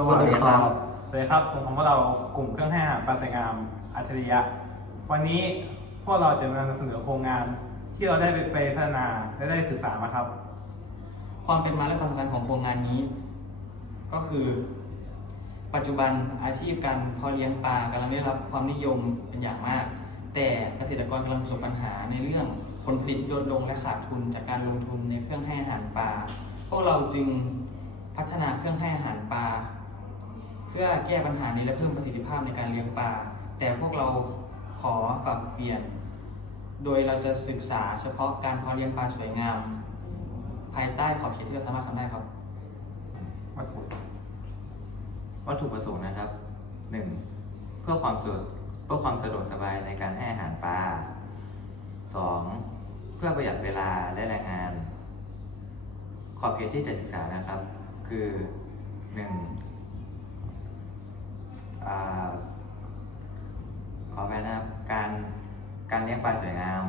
สวัสดีครับสวัสดีครับผมของพวกเรากลุ่มเครื่องให้อาหารปลาแต่งามอัจฉริยะ วันนี้พวกเราจะมานำเสนอโครงงานที่เราได้ไปไปพัฒนาและได้ศึกษามาครับ ความเป็นมาและความสำคัญของโครงงานนี้ ก็คือ ปัจจุบันอาชีพการเพาะเลี้ยงปลากำลังได้รับความนิยมเป็นอย่างมาก แต่เกษตรกรกำลังประสบปัญหาในเรื่องผลผลิตที่ลดลงและขาดทุนจากการลงทุนในเครื่องให้อาหารปลาพวกเราจึงพัฒนาเครื่องให้อาหารปลา เพื่อแก้ปัญหานี้และเพิ่มประสิทธิภาพในการเลี้ยงปลา แต่พวกเราขอปรับเปลี่ยน โดยเราจะศึกษาเฉพาะการเพาะเลี้ยงปลาสวยงาม ภายใต้ขอบเขตที่เราสามารถทำได้ครับ วัตถุประสงค์วัตถุประสงค์นะครับ 1. เพื่อความสะดวกเพื่อความสะดวกสบายในการให้อาหารปลา 2. เพื่อประหยัดเวลาและแรงงาน ขอบเขตที่จะศึกษานะครับ คือ 1. อ่าขอไปนะครับ การการ เลี้ยงปลาสวยงาม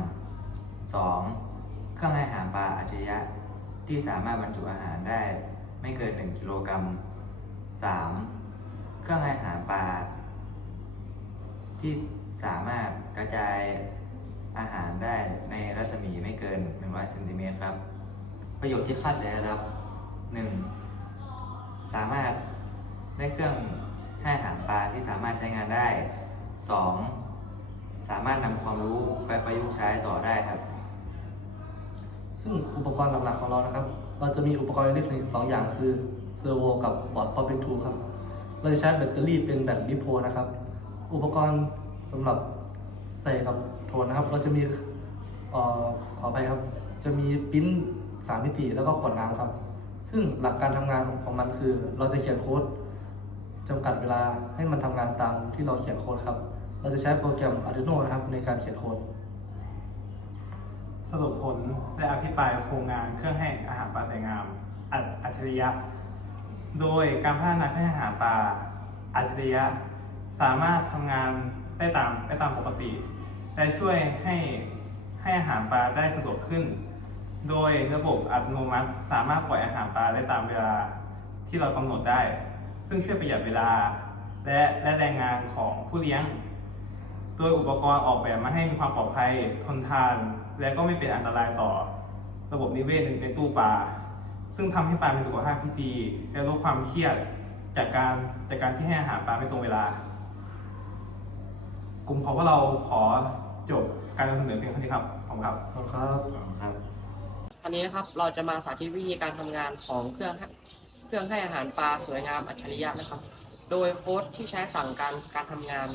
2. เครื่องให้อาหารปลาอัจฉริยะ ที่สามารถบรรจุอาหารได้ไม่เกิน 1 กิโลกรัม 3. เครื่องให้อาหารปลาที่สามารถกระจายอาหารได้ในรัศมีไม่เกิน 100เซนติเมตรครับ ประโยชน์ที่คาดจะได้รับ 1. สามารถได้เครื่องให้อาหารปลาที่สามารถใช้งานได้ 2. สามารถนำความรู้ไปประยุกต์ใช้ต่อได้ครับ ซึ่งอุปกรณ์หลักๆของเรานะครับ เราจะมีอุปกรณ์อิเล็กทรอนิกส์สองอย่างคือเซอร์โวกับบอร์ด Power Bank 2ครับ เราจะใช้แบตเตอรี่เป็นแบตลิโพนะครับ อุปกรณ์สำหรับใส่กับโทนนะครับ เราจะมีเอ่อขอไปครับ จะมีปิ้นสามมิติแล้วก็ขวดน้ำครับ ซึ่งหลักการทำงานของมันคือ เราจะเขียนโค้ดจำกัดเวลาให้มันทำงานตามที่เราเขียนโค้ดครับ เราจะใช้โปรแกรม Arduino นะครับในการเขียนโค้ด สรุปผลและอภิปรายโครงงานเครื่องให้อาหารปลาสวยงามอัจอัจฉริยะ โดยการพัฒนาเครื่องให้อาหารปลาอัจฉริยะ สามารถทำงานได้ตามได้ตามปกติ และช่วยให้ให้อาหารปลาได้สะดวกขึ้น โดยระบบอัตโนมัติสามารถปล่อยอาหารปลาได้ตามเวลาที่เรากำหนดได้ ซึ่งช่วยประหยัดเวลา และและแรงงานของผู้เลี้ยง โดยอุปกรณ์ออกแบบมาให้มีความปลอดภัยทนทาน และก็ไม่เป็นอันตรายต่อ ระบบนิเวศในตู้ปลาซึ่งทำให้ปลามีสุขภาพที่ดีและลดความเครียดจากการจากการที่ให้อาหารปลาไม่ตรงเวลา กลุ่มของพวกเราขอจบการนำเสนอเพียงเท่านี้ครับขอบคุณครับขอบคุณครับครับอันนี้นะครับเราจะมาสาธิตวิธีการทำงานของเครื่องให้เครื่องให้อาหารปลาสวยงามอัจฉริยะนะครับ โดยโค้ดที่ใช้สั่งการการทำงาน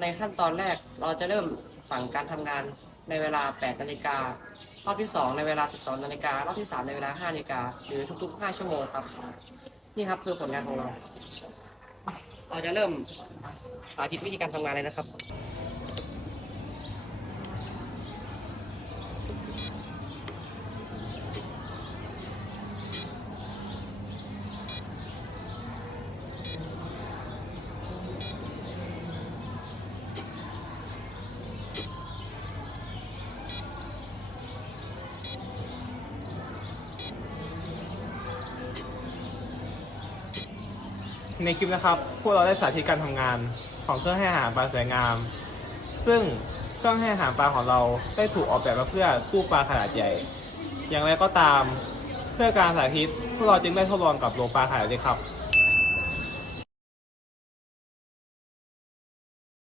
ในขั้นตอนแรกเราจะเริ่มสั่งการทำงานในเวลา 8 นาฬิการอบที่ 2 ในเวลา 12 นาฬิการอบที่ 3 ในเวลา 5 นาฬิกาหรือทุก ๆ 5 ชั่วโมงครับ นี่ครับคือผลงานของเรา เราจะเริ่มสาธิตวิธีการทำงานเลยนะครับ ในคลิปนะครับ พวกเราได้สาธิตการทำงานของเครื่องให้อาหารปลาสวยงาม ซึ่งเครื่องให้อาหารปลาของเราได้ถูกออกแบบมาเพื่อตู้ปลาขนาดใหญ่ อย่างไรก็ตาม เพื่อการสาธิตพวกเราจึงได้ทดลองกับโลปลาขนาดเล็กครับ